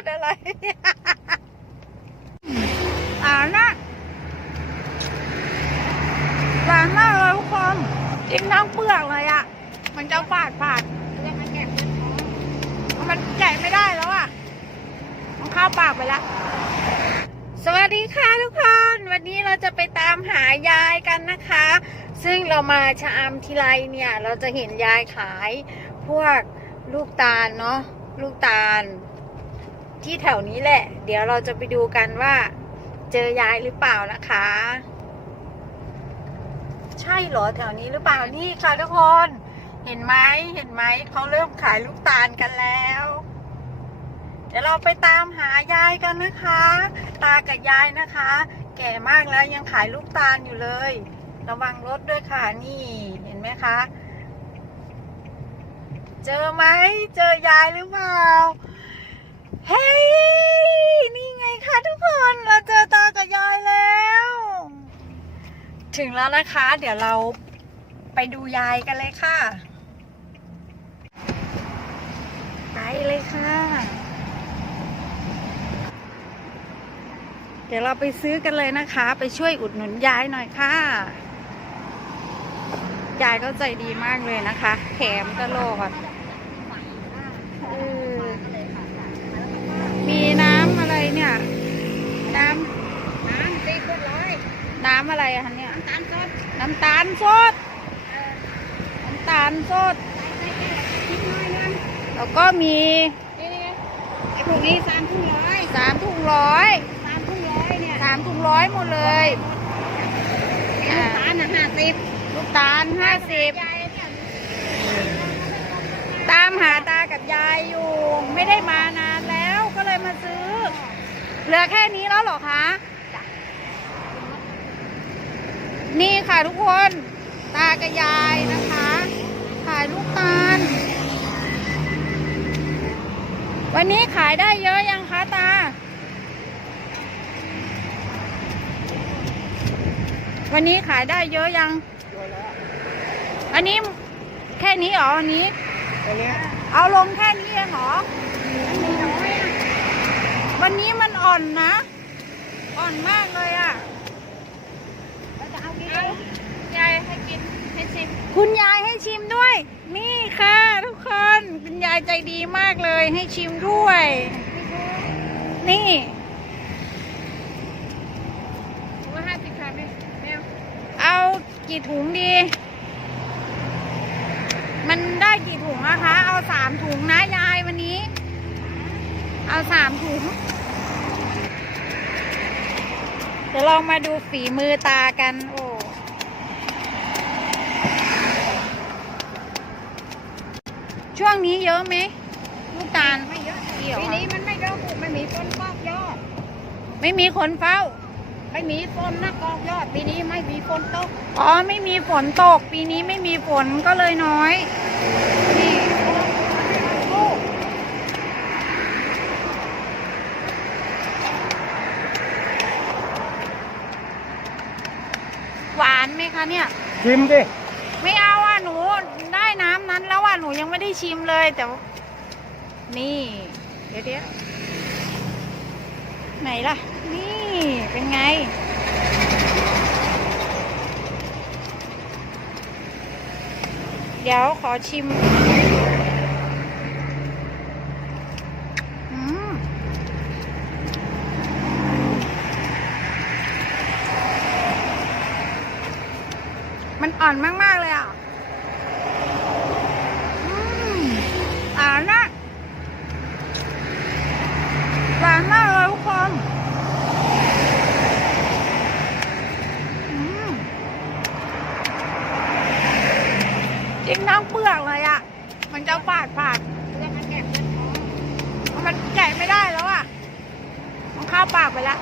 ดอะไร อ่านะหวานมากเลยทุกคนจิ้มน้ำเปลือกเลยอะมันจะฝาดฝาดมันแกะไม่ได้แล้วอะมันเข้าปากไปแล้ว สวัสดีค่ะทุกคน วันนี้เราจะไปตามหายายกันนะคะ ซึ่งเรามาชะอำทีไรเนี่ย เราจะเห็นยายขายพวกลูกตาลเนาะลูกตาล ที่แถวนี้แหละ เดี๋ยวเราจะไปดูกันว่า เจอยายหรือเปล่านะคะ ใช่เหรอแถวนี้หรือเปล่านี่ค่ะทุกคน เห็นไหมเห็นไหมเขาเริ่มขายลูกตาลกันแล้ว เดี๋ยวเราไปตามหายายกันนะคะ ตากับยายนะคะ แก่มากแล้วยังขายลูกตาลอยู่เลย ระวังรถด้วยค่ะนี่เห็นไหมคะ เจอไหมเจอยายหรือเปล่า เฮ้ย นี่ไงคะทุกคน เราเจอตากับยายแล้ว ถึงแล้วนะคะ เดี๋ยวเราไปดูยายกันเลยค่ะ ไปเลยค่ะ เดี๋ยวเราไปซื้อกันเลยนะคะ ไปช่วยอุดหนุนยายหน่อยค่ะ ยายก็ใจดีมากเลยนะคะ แถมตลอด เออ มีน้ำอะไรเนี่ย น้น้ำตีขึ้นร้อยำน้ำอะไรอะคะเนี่ย น้ำตาลสดน้ำตาลสดน้ำตาลสด ใส่แค่นิดหน่อยนึงแล้วก็มีนี่ไอ้พวกนี้สามทุ่งร้อยสามถุงร้อยสามทุ่งร้อยเนี่ยสามถุงร้อยหมดเลยน้ำตาลน่ะห้าสิบลูกตาลห้าสิบ ยายเนี่ยตามหาตากับยายอยู่ ไม่ได้มานานแล้วก็เลย มาซื้อ เหลือแค่นี้แล้วเหรอคะนี่ค่ะทุกคน ตากับยายนะคะขายลูกตาล วันนี้ขายได้เยอะยังคะตา วันนี้ขายได้เยอะยัง อันนี้แค่นี้เหรอ อันนี้ตัวเนี้ยเอาลงแค่นี้เองเหรอมันมีน้อยอะ วันนี้มันอ่อนนะ อ่อนมากเลยอะ่ะเราจะเอากี่ยายให้กินให้ชิม คุณยายให้ชิมด้วย นี่ค่ะ ทุกคน คุณยายใจดีมากเลย ให้ชิมด้วย นี่ว่าห้าสิบค่ะแม่แม่เอากี่ถุงดี มันได้กี่ถุงนะคะ เอาสามถุงนะยายวันนี้ เอาสามถุง เดี๋ยวลองมาดูฝีมือตากัน โอ้ช่วงนี้เยอะไหมลูกตาลไม่เยอะเกี่ยวปีอะนี้มันไม่เยอะปลูกไม่มีต้นกอกยอด ไม่มีคนเฝ้า ไม่มีฝนนะกอกยอด ปีนี้ไม่มีฝนตก อ๋อ ไม่มีฝนตก ปีนี้ไม่มีฝนก็เลยน้อย นี่ ลูก หวานไหม คะเนี่ย ชิมดิไม่เอาอะหนูได้น้ำนั้นแล้วอะหนูยังไม่ได้ชิมเลยแต่ว่านี่ เดี๋ยวเดี๋ยวไหนล่ะ นี่เป็นไง เดี๋ยวขอชิมอืมมันอ่อนมาก ๆ เลยอะ อืมอ่านนะหวานมากเลยทุกคนอืมจริงน้ำเปลือกเลยอะ มันจะฝาดฝาด แล้วมันแกะเป็นท้อง มันแกะไม่ได้แล้วอะ มันเข้าปากไปแล้ว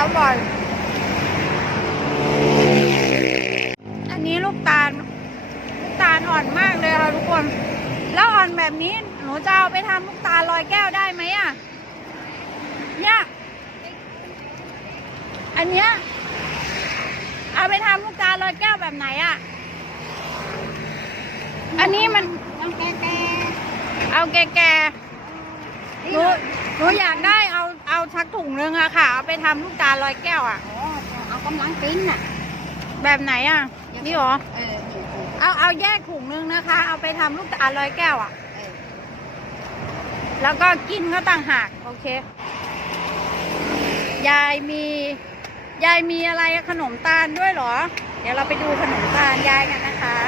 อร่อย อันนี้ลูกตาล ลูกตาลอ่อนมากเลยค่ะทุกคน แล้วอ่อนแบบนี้หนูจะเอาไปทำลูกตาลลอยแก้วได้ไหมอะเนี่ยอันเนี้ยเอาไปทำลูกตาลลอยแก้วแบบไหนอะ อันนี้มันต้องแก่แก่เอาแก่ๆหนูหนูอยากได้เอาเอาชักถุงนึงอะค่ะ เอาไปทำลูกตาลลอยแก้วอะอ๋อเอากำลังปิ้นน่ะ แบบไหนอะนี่หรอเออนี่เออ เอาเอาแยกถุงนึงนะคะ เอาไปทำลูกตาลลอยแก้วอะเออ แล้วก็กินก็ต่างหาก โอเค ยายมี ยายมีอะไรอะขนมตาลด้วยเหรอ เดี๋ยวเราไปดูขนมตาลยายกันนะคะ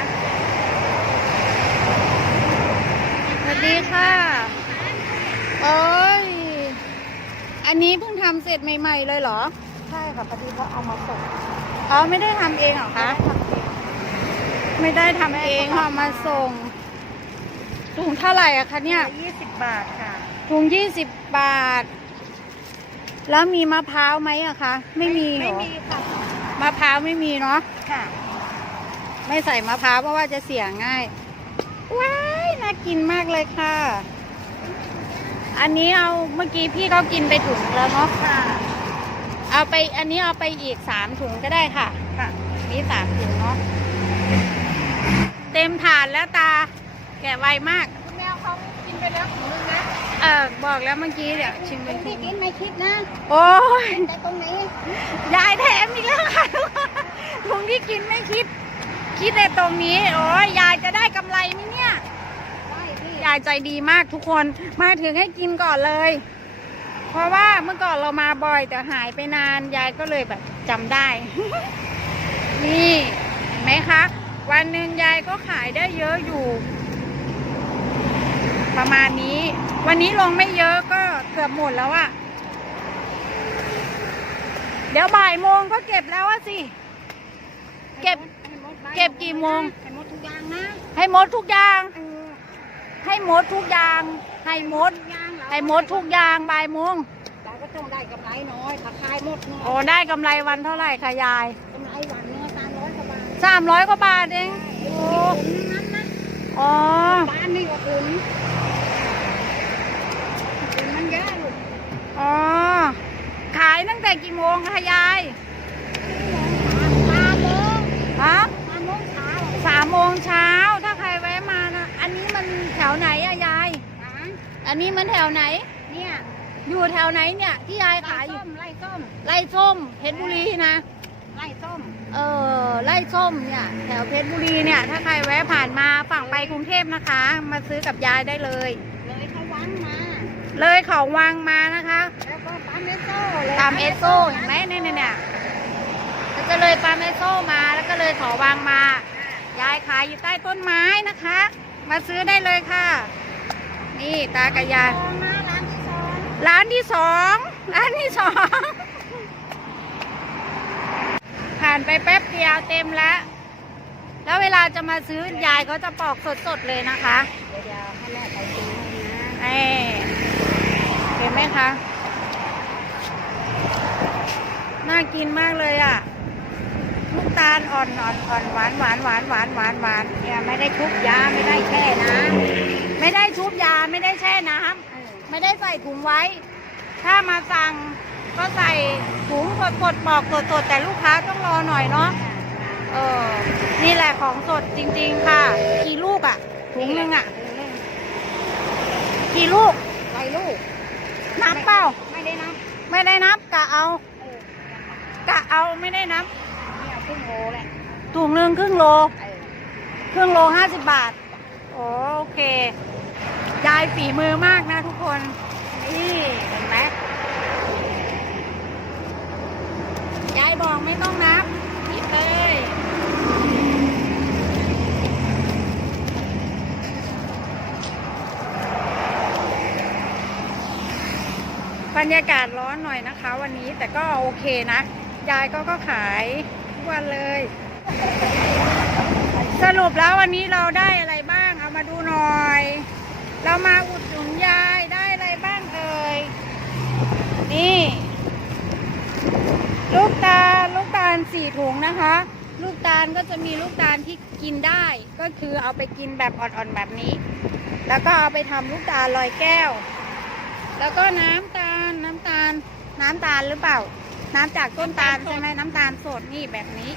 สวัสดีค่ะโอ้ยอันนี้เพิ่งทำเสร็จใหม่ ๆ เลยเหรอ ใช่ค่ะพอดีเขาเอามาส่งอ๋อไม่ได้ทำเองเหรอคะไม่ได้ทำเองเอามาส่งถุงเท่าไหร่อะคะเนี่ย ยี่สิบบาทค่ะ ถุงยี่สิบบาท แล้วมีมะพร้าวไหมอะคะ ไม่มีเหรไม่อมีค่ะมะพร้าวไม่มีเนาะ ค่ะ ไม่ใส่มะพร้าวเพราะว่าจะเสียง่าย ว้าย น่ากินมากเลยค่ะ อันนี้เอาเมื่อกี้พี่เขากินไปถุงแล้วเนาะ ค่ะ เอาไปอันนี้เอาไปอีกสามถุงก็ได้ค่ะ ค่ะ นี่สามถุงเนาะ เต็มถาดแล้วตา แกะไวมาก คุณแมวเขากินไปแล้วถุงนึงนะ เออบอกแล้วเมื่อกี้เดี๋ยวชิมตเป็รนงถุที่งกินไม่คิดนะ โอ้ยแต่ตรงนี้ยายแถมอีกแล้วค่ะถุงที่กินไม่คิด คิดในตรงนี้โอ้ยยายจะได้กำไรไหมเนี่ย ได้พี่ยายใจดีมากทุกคนมาถึงให้กินก่อนเลย เพราะว่าเมื่อก่อนเรามาบ่อยแต่หายไปนานยายก็เลยแบบจำได้ นี่เห็นไหมคะ วันหนึ่งยายก็ขายได้เยอะอยู่ ประมาณนี้ วันนี้ลงไม่เยอะก็เกือบหมดแล้วอะเดี๋ยวบ่ายโมงก็เก็บแล้วอะสิ เก็บให้หมดใบเก็บกี่โมง ให้หมดทุกอย่างนะ ให้หมดทุกอย่างเออให้หมดทุกอย่าง ให้หมดทุกอย่างเราให้หมดทุกอย่างบ่ายโมงเราก็ต้องได้กำไรน้อยถ้าขายหมดเนื้โอ้ได้กำไรวันเท่าไหร่คะยายกำไรวันเนื้อสามร้อยกว่าบาทสามร้อยกว่าบาทเองโอ้โอ้นั้นนะอ๋อบ้านนี่ก็อุ่นอุ่นมันเยอะลูก อ๋อ ขายตั้งแต่กี่โมงคะยายสามโมงฮะสามโมงเช้าสามโมงเช้า ถ้าใครแวะมานะ อันนี้มันแถวไหนอะยายอะอันนี้มันแถวไหน เนี่ย อยู่แถวไหนเนี่ยที่ยายไล่ขายอยู่ส้มไล่ส้มไร่ส้ม เพชรบุรีนะ ไล่ส้ม เออไร่ส้มเนี่ย แถวเพชรบุรีเนี่ย ถ้าใครแวะผ่านมาฝั่งไปกรุงเทพนะคะ มาซื้อกับยายได้เลย เลยเขาวังมา เลยเขาวังมานะคะแล้วก็ตามเอสโซ่เลยตามเอสโซเห็นไหมเนี่ยเนี่ยเนี่ยแล้วก็เลยปามเอสโซมาแล้วก็เลยเขาวังมายายขายอยู่ใต้ต้นไม้นะคะ มาซื้อได้เลยค่ะ นี่ตากับยายซองนะร้านที่สองร้านที่สองร้านที่สองผ่านไปแป๊บเดียวเต็มแล้ว แล้วเวลาจะมาซื้อยายก็จะปอกสดๆเลยนะคะ เดี๋ยวจะให้แม่ไปซื้อให้นะเอ้เห็นไหมคะ น่ากินมากเลยอะลูกตาลอ่อนอ่อนอ่อนหวานหวานหวานหวานหวานหวานเนี่ยไม่ได้ชุบยาไม่ได้แช่น้ไม่ได้ชุบยาไม่ได้แช่น้ำไม่ได้ใส่ถุงไว้ ถ้ามาสั่งก็ใส่ถุงสดสดๆปอกสดสดๆแต่ลูกค้าต้องรอหน่อยเนาะเออนี่แหละของสดจริง ๆ ค่ะ กี่ลูกอะถุงหนึ่งอะกี่ลูกไรลูก นับเปล่า ไม่ได้นับไม่ได้นับกะเอาเออกะเอาไม่ได้นับเนี่ยครึ่งโลแหละถุงหนึ่งครึ่งโล เออครึ่งโลห้าสิบบาท โอเค ยายฝีมือมากนะทุกคน นี่เห็นไหมยายบอกไม่ต้องนับหยิบเลย บรรยากาศร้อนหน่อยนะคะ วันนี้แต่ก็โอเคนะ ยายก็ก็ขายทุกวันเลย สรุปแล้ววันนี้เราได้อะไรบ้าง เอามาดูหน่อย เรามาอุดหนุนยายได้อะไรบ้างเอ่ย นี่ ลูกตาลลูกตาลสี่ถุงนะคะ ลูกตาลก็จะมีลูกตาลที่กินได้ ก็คือเอาไปกินแบบอ่อนๆแบบนี้ แล้วก็เอาไปทำลูกตาลลอยแก้ว แล้วก็น้ำตา น้ำตาลหรือเปล่า น้ำจากต้นตาลใช่ไหมน้ำตาลสดนี่แบบนี้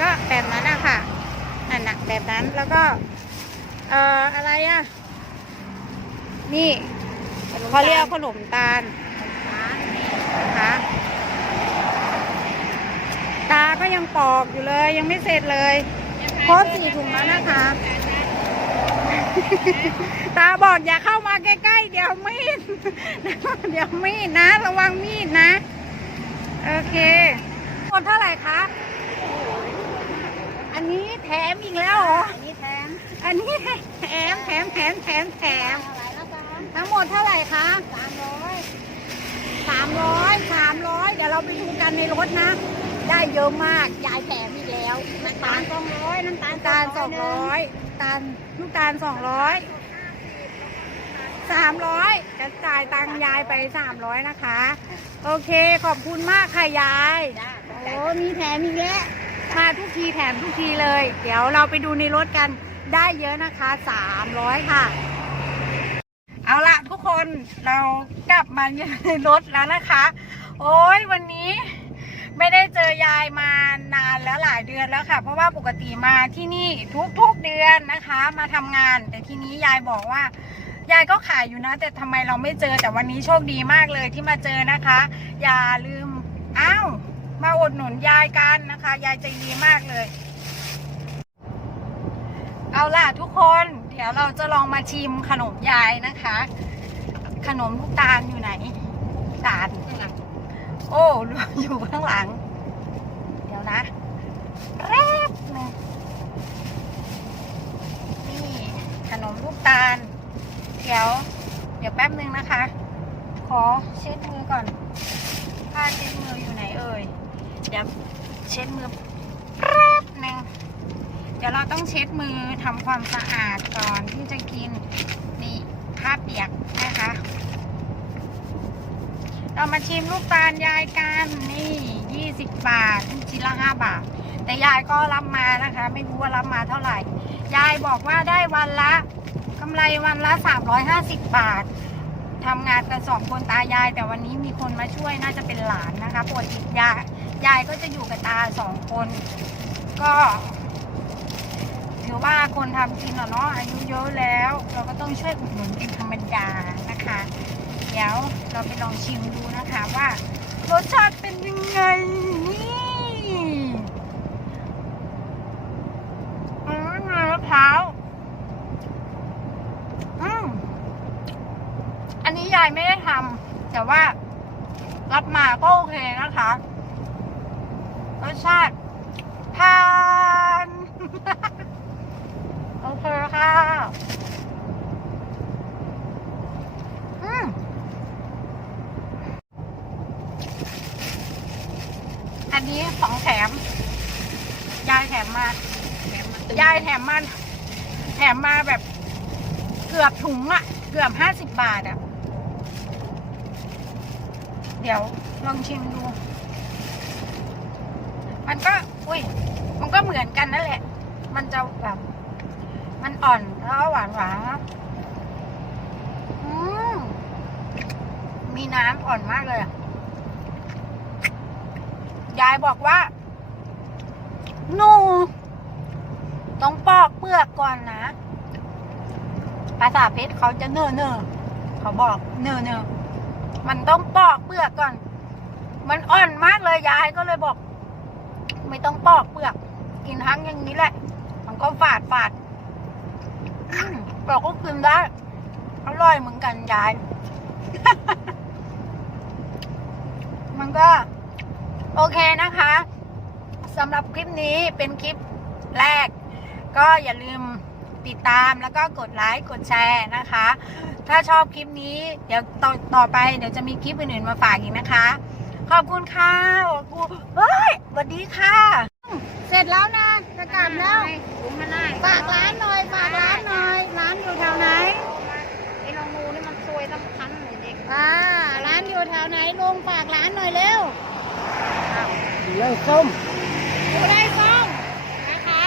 ก็แบบนั้นอะค่ะนั่นนะแบบนั้นแล้วก็ เอ่ออะไรอะนี่เขาเรียกขนมตาลนะคะตาก็ยังปอกอยู่เลยยังไม่เสร็จเลยครบสี่ถุงแล้วนะคะ ตาบอกอย่าเข้ามาใกล้ๆ เดี๋ยวมีด เดี๋ยวมีดนะ ระวังมีดนะ โอเคหมดเท่าไหร่คะ อันนี้แถมอีกแล้วเหรอ อันนี้แทนอันนี้แถมแถมแถมแถมแถมอะไรแล้วกันทั้งหมดเท่าไหร่คะสามร้อยสามร้อยสามร้อยเดี๋ยวเราไปดูกันในรถนะ ได้เยอะมาก ยายแถมอีก แล้วน้ำตาลสองร้อยน้ำตาลน้ำตาลสองร้อยตาลลูกตาลสองร้อยสามร้อยจะจ่ายตังค์ยายไปสามร้อยนะคะ โอเคขอบคุณมากค่ะยายจ้าโอ้มีแถมอีกแล้วมาทุกทีแถมทุกทีเลย เดี๋ยวเราไปดูในรถกันได้เยอะนะคะสามร้อยค่ะ เอาละทุกคนเรากลับมาอยู่ในรถแล้วนะคะ โอ้ยวันนี้ ไม่ได้เจอยายมานานแล้วหลายเดือนแล้วค่ะ เพราะว่าปกติมาที่นี่ทุกๆเดือนนะคะ มาทำงาน แต่ทีนี้ยายบอกว่ายายก็ขายอยู่นะ แต่ทำไมเราไม่เจอแต่วันนี้โชคดีมากเลยที่มาเจอนะคะ อย่าลืมอ้าวมาอดหนุนยายกันนะคะ ยายใจดีมากเลย เอาล่ะทุกคนเดี๋ยวเราจะลองมาชิมขนมยายนะคะ ขนมลูกตาลอยู่ไหนตาล อ้ อยู่ข้างหลัง เดี๋ยวนะแรบนึงนี่ขนมลูกตาล เดี๋ยว เดี๋ยวแป๊บหนึ่งนะคะ ขอเช็ดมือก่อน ผ้าเช็ดมืออยู่ไหนเอ่ย เดี๋ยวเช็ดมือแป๊บนึ่งเดี๋ยวเราต้องเช็ดมือทำความสะอาดก่อนที่จะกิน นี่ผ้าเปียกนะ เรามาชิมลูกตาลยายกันนี่ 20 บาทชิ้นละ5บาท แต่ยายก็รับมานะคะ ไม่รู้ว่ารับมาเท่าไหร่ ยายบอกว่าได้วันละกำไรวันละ 350 บาททำงานกันสองคนตายาย แต่วันนี้มีคนมาช่วยน่าจะเป็นหลานนะคะปกติดยายยายก็จะอยู่กับตาสองคน ก็ถือว่าคนทำกินเนาะอายุเยอะแล้ว เราก็ต้องช่วยอุดหนุนเป็นธรรมดานะคะ เดี๋ยวเราไปลองชิมดูนะคะว่ารสชาติเป็นยังไงนี่อืมมะพร้าวอืมอันนี้ยายไม่ได้ทำแต่ว่ารับมาก็โอเคนะคะ รสชาติทาน โอเคค่ะ อืม อันนี้ของแถม ยายแถมมา แถมมาตึงยายแถมมาแถมมาแบบ เกือบถุงอะเกือบห้าสิบบาทอะเดี๋ยวลองชิมดู มันก็ อุ้ย มันก็เหมือนกันนั่นแหละ มันจะแบบ มันอ่อนแล้วก็หวานหวานๆนะอืมมีน้ำอ่อนมากเลยอะ ยายบอกว่า หนู ต้องปอกเปลือกก่อนนะ ภาษาเพชรเขาจะเนอเนอเขาบอกเนอเนอมันต้องปอกเปลือกก่อน มันอ่อนมากเลยยายก็เลยบอก ไม่ต้องปอกเปลือก กินทั้งอย่างนี้แหละ มันก็ฝาดฝาดอืมเราก็กินได้อร่อยเหมือนกันยาย มันก็ โอเคนะคะสำหรับคลิปนี้เป็นคลิปแรก ก็อย่าลืมติดตามแล้วก็กดไลค์กดแชร์นะคะ ถ้าชอบคลิปนี้ เดี๋ยวต่อต่อไปเดี๋ยวจะมีคลิปอื่นๆมาฝากอีกนะคะ ขอบคุณค่ะขอบคุณเฮ้ยสวัสดีค่ะ เสร็จแล้วนะจะกลับแล้วถุงมาได้ฝากร้านหน่อยฝากร้านหน่อยร้านอยู่แถวไหนไอ้น้องงูนี่มันซวยสำคัญเลยเด็กอ่าร้านอยู่แถวไหนลุงฝากร้านหน่อยเร็ว เลยส้มอยู่ได้ส้มนะคะ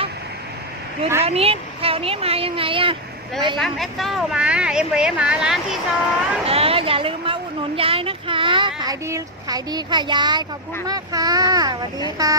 อยู่แถวนี้แถวนี้มายังไงอะเลยปั๊มแอคเซลมาเอ็มเวมาร้านที่สองเอออย่าลืมมาอุดหนุนยายนะคะ ขายดีขายดีค่ะยายขอบคุณมากค่ะสวัสดีค่ะ